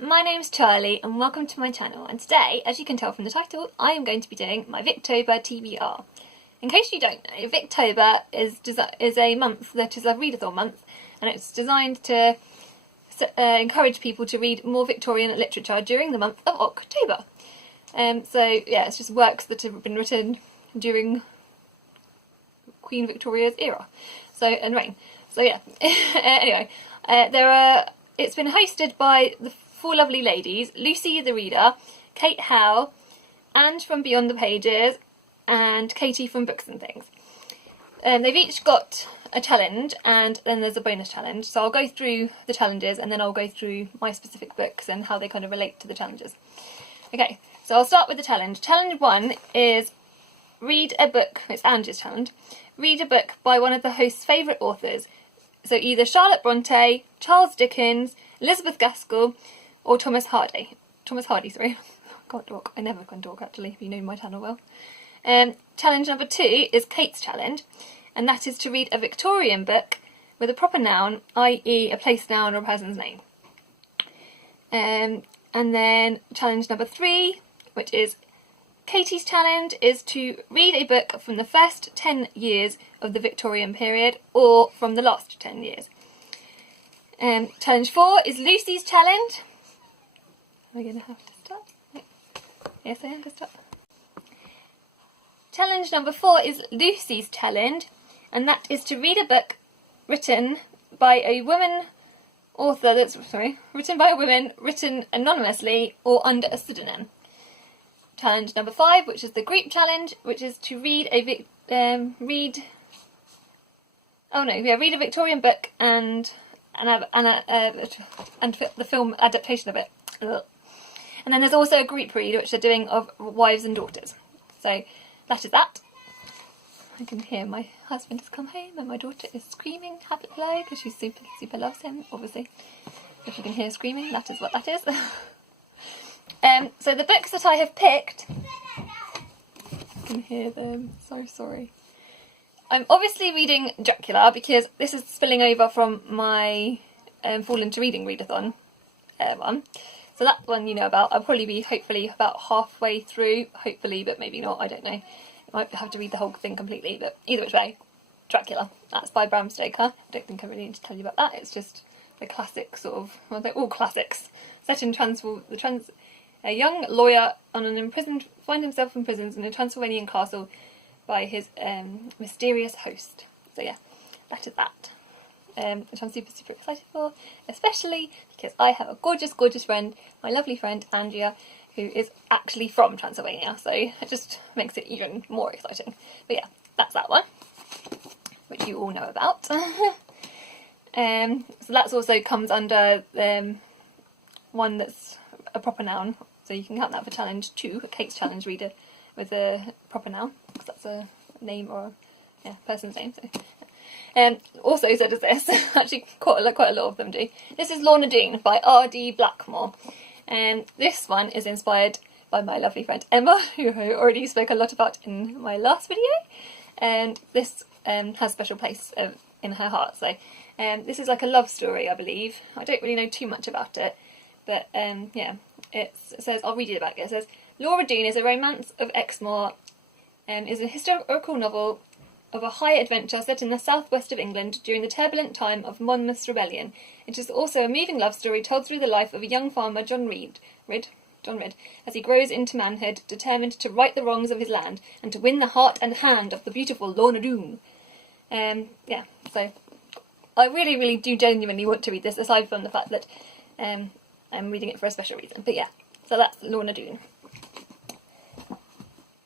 my name's Charlie and welcome to my channel, and today, as you can tell from the title, I am going to be doing my Victober TBR. In case you don't know, Victober is a month that is a readathon month, and it's designed to encourage people to read more Victorian literature during the month of October. So yeah, it's just works that have been written during Queen Victoria's era, and reign. So yeah, anyway, it's been hosted by the four lovely ladies: Lucy the Reader, Kate Howe, Ange from Beyond the Pages, and Katie from Books and Things. They've each got a challenge, and then there's a bonus challenge. So I'll go through the challenges and then I'll go through my specific books and how they kind of relate to the challenges. Okay, so I'll start with the challenge. Challenge 1 is read a book. It's Ange's challenge. Read a book by one of the host's favourite authors. So either Charlotte Brontë, Charles Dickens, Elizabeth Gaskell, or Thomas Hardy. Sorry. I can't talk. I never can talk, actually, if you know my channel well. Challenge number 2 is Kate's challenge, and that is to read a Victorian book with a proper noun, i.e. a place noun or a person's name. And then challenge number 3, which is Katie's challenge, is to read a book from the first 10 years of the Victorian period or from the last 10 years. Challenge 4 is Lucy's challenge. Am I going to have to stop? Yes, I am to stop. Challenge number 4 is Lucy's challenge, and that is to read a book written by a woman author written anonymously or under a pseudonym. Challenge number 5, which is the group challenge, which is to read a Victorian book and the film adaptation of it. Ugh. And then there's also a group read, which they're doing of wives and daughters. So that is that. I can hear my husband has come home and my daughter is screaming happy hello because she super loves him, obviously. If you can hear screaming, that is what that is. So the books that I have picked, you can hear them, so sorry. I'm obviously reading Dracula because this is spilling over from my Fall Into Reading readathon one. So that one you know about. I'll probably be hopefully about halfway through, hopefully, but maybe not, I don't know. I might have to read the whole thing completely, but either which way, Dracula. That's by Bram Stoker. I don't think I really need to tell you about that. It's just the classic sort of, well, they're all classics. Set in a young lawyer finds himself imprisoned in a Transylvanian castle by his mysterious host. So yeah, that is that. Which I'm super excited for, especially because I have a gorgeous friend, my lovely friend Ange, who is actually from Transylvania, so it just makes it even more exciting. But yeah, that's that one, which you all know about. So that also comes under one that's a proper noun, so you can count that for challenge 2, Kate's challenge, reader with a proper noun, because that's a name or a person's name. So. Also, so does this. Actually, quite a lot of them do. This is Lorna Doone by R.D. Blackmore. And this one is inspired by my lovely friend Emma, who I already spoke a lot about in my last video. And this has a special place in her heart. So this is like a love story, I believe. I don't really know too much about it. But yeah, it says, I'll read you about it. It says, Lorna Doone is a romance of Exmoor, is a historical novel of a high adventure set in the southwest of England during the turbulent time of Monmouth's rebellion. It is also a moving love story told through the life of a young farmer, John Reed, as he grows into manhood, determined to right the wrongs of his land and to win the heart and hand of the beautiful Lorna Doone. Yeah, so I really do genuinely want to read this, aside from the fact that I'm reading it for a special reason. But yeah, so that's Lorna Doone.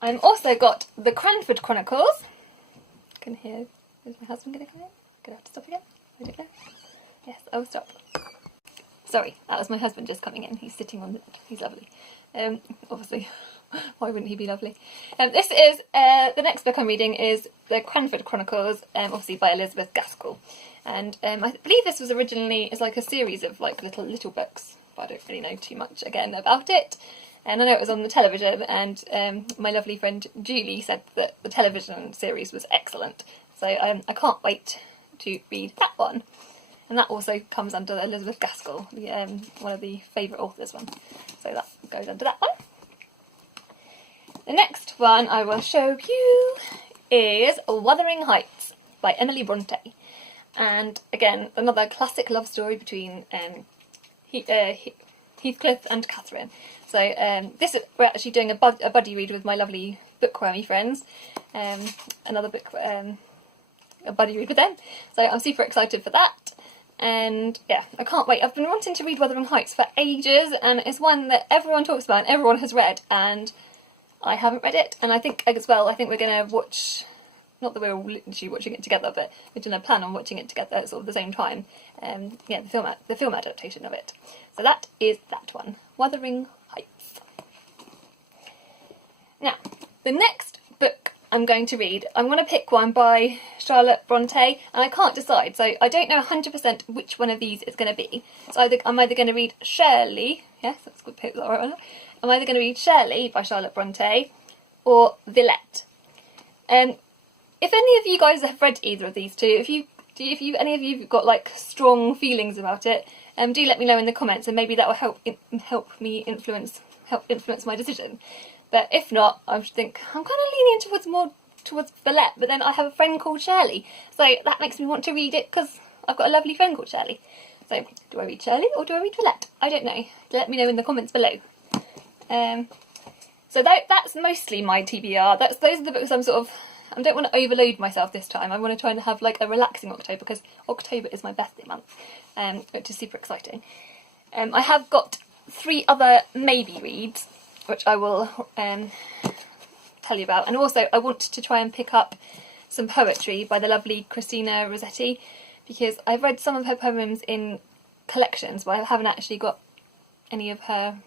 I've also got the Cranford Chronicles. Can hear. Is my husband going to come in? Gonna have to stop again? I don't know. Yes, I'll stop. Sorry, that was my husband just coming in. He's sitting on. He's lovely. Obviously, why wouldn't he be lovely? This is the next book I'm reading is the Cranford Chronicles, obviously by Elizabeth Gaskell, and I believe this was originally like a series of like little books, but I don't really know too much again about it. And I know it was on the television, and my lovely friend Julie said that the television series was excellent. So I can't wait to read that one. And that also comes under Elizabeth Gaskell, the, one of the favourite authors one. So that goes under that one. The next one I will show you is Wuthering Heights by Emily Brontë. And again, another classic love story between Heathcliff and Catherine. So we're actually doing a buddy read with my lovely bookwormy friends. Another book, a buddy read with them. So I'm super excited for that. And yeah, I can't wait. I've been wanting to read Wuthering Heights for ages, and it's one that everyone talks about and everyone has read, and I haven't read it. And I think as well, I think we're going to watch, not that we're all literally watching it together, but we're going to plan on watching it together at sort of the same time. Yeah, the film adaptation of it. So that is that one, Wuthering Heights. Now, the next book I'm going to read, I'm going to pick one by Charlotte Brontë, and I can't decide, so I don't know 100% which one of these it's going to be. So I'm either going to read Shirley, yes, that's good, pick that right one. I'm either going to read Shirley by Charlotte Brontë or Villette. If any of you guys have read either of these two, if any of you have got like strong feelings about it, do let me know in the comments, and maybe that will help influence my decision. But if not, I think I'm kind of leaning towards Villette, but then I have a friend called Shirley, so that makes me want to read it because I've got a lovely friend called Shirley. So do I read Shirley or do I read Villette? I don't know. Let me know in the comments below. So that's mostly my TBR. Those are the books I don't want to overload myself this time. I want to try and have like a relaxing October, because October is my birthday month, which is super exciting. I have got 3 other maybe reads, which I will tell you about. And also I want to try and pick up some poetry by the lovely Christina Rossetti, because I've read some of her poems in collections, but I haven't actually got any of her,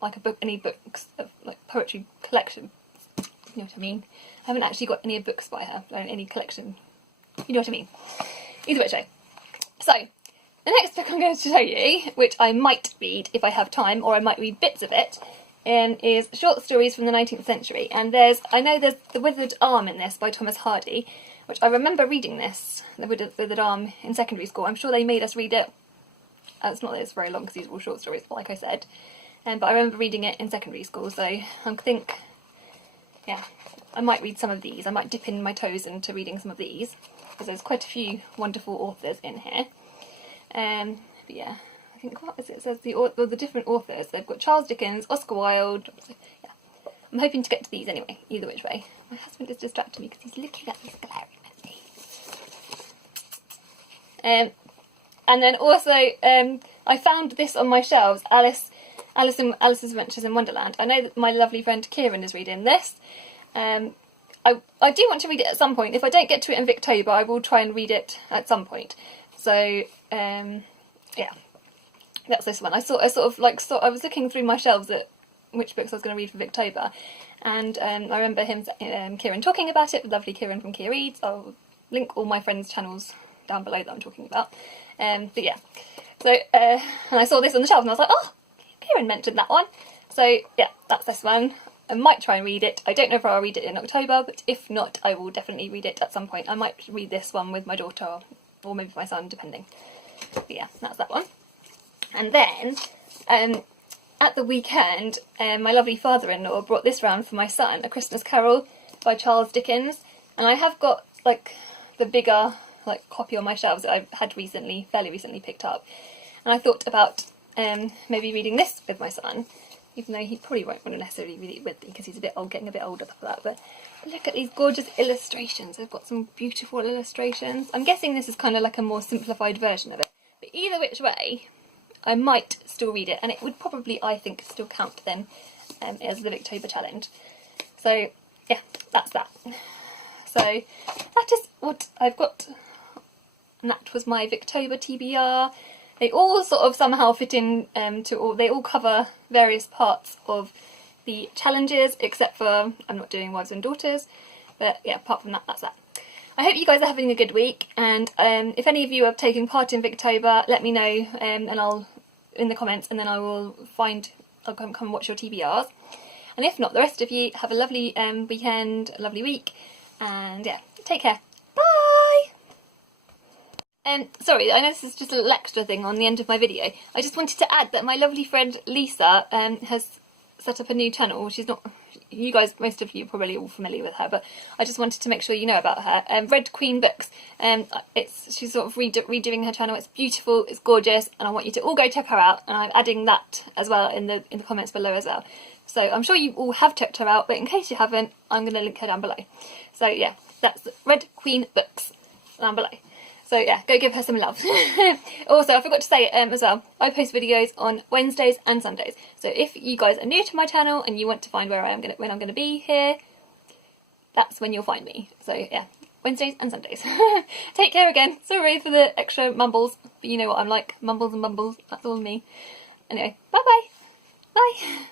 like any books of like poetry collection. You know what I mean? I haven't actually got any books by her, or any collection. You know what I mean? Either way, so the next book I'm going to show you, which I might read if I have time, or I might read bits of it, is Short Stories from the 19th Century. And I know there's The Withered Arm in this by Thomas Hardy, which I remember reading this, The Withered Arm, in secondary school. I'm sure they made us read it. It's not that it's very long because these are all short stories, like I said. But I remember reading it in secondary school, so I think, yeah, I might read some of these. I might dip in my toes into reading some of these, because there's quite a few wonderful authors in here. But yeah, I think, what is it? It says the different authors. They've got Charles Dickens, Oscar Wilde. Yeah, I'm hoping to get to these anyway, either which way. My husband is distracting me because he's looking at me glaring at me. And then also, I found this on my shelves, Alice's Adventures in Wonderland. I know that my lovely friend Kieran is reading this. I do want to read it at some point. If I don't get to it in Victober, I will try and read it at some point. So, yeah, that's this one. I was looking through my shelves at which books I was going to read for Victober, and I remember Kieran talking about it, lovely Kieran from Kia Reads. I'll link all my friends' channels down below that I'm talking about. But yeah, so and I saw this on the shelf and I was like, oh, Kieran mentioned that one. So yeah, that's this one. I might try and read it. I don't know if I'll read it in October, but if not, I will definitely read it at some point. I might read this one with my daughter, or maybe my son, depending. But yeah, that's that one. And then, at the weekend, my lovely father-in-law brought this round for my son, A Christmas Carol by Charles Dickens. And I have got, like, the bigger, like, copy on my shelves that I've had fairly recently picked up. And I thought about maybe reading this with my son, even though he probably won't want to necessarily read it with me because he's getting a bit older for that. But look at these gorgeous illustrations. They've got some beautiful illustrations. I'm guessing this is kind of like a more simplified version of it. But either which way, I might still read it, and it would probably, I think, still count then as the Victober challenge. So yeah, that's that. So that is what I've got, and that was my Victober TBR. They all sort of somehow fit in they all cover various parts of the challenges, except for I'm not doing Wives and Daughters. But yeah, apart from that, that's that. I hope you guys are having a good week, and if any of you are taking part in Victober, let me know in the comments, and then I'll come and watch your TBRs. And if not, the rest of you have a lovely weekend, a lovely week, and yeah, take care. Bye! Sorry, I know this is just a little extra thing on the end of my video. I just wanted to add that my lovely friend Lisa has set up a new channel. She's not, you guys, most of you are probably all familiar with her, but I just wanted to make sure you know about her. Red Queen Books. She's sort of redoing her channel. It's beautiful, it's gorgeous, and I want you to all go check her out. And I'm adding that as well in the comments below as well. So I'm sure you all have checked her out, but in case you haven't, I'm going to link her down below. So yeah, that's Red Queen Books down below. So yeah, go give her some love. Also, I forgot to say as well, I post videos on Wednesdays and Sundays. So if you guys are new to my channel and you want to find where when I'm gonna be here, that's when you'll find me. So yeah, Wednesdays and Sundays. Take care again. Sorry for the extra mumbles, but you know what I'm like, mumbles and mumbles. That's all me. Anyway, bye bye. Bye.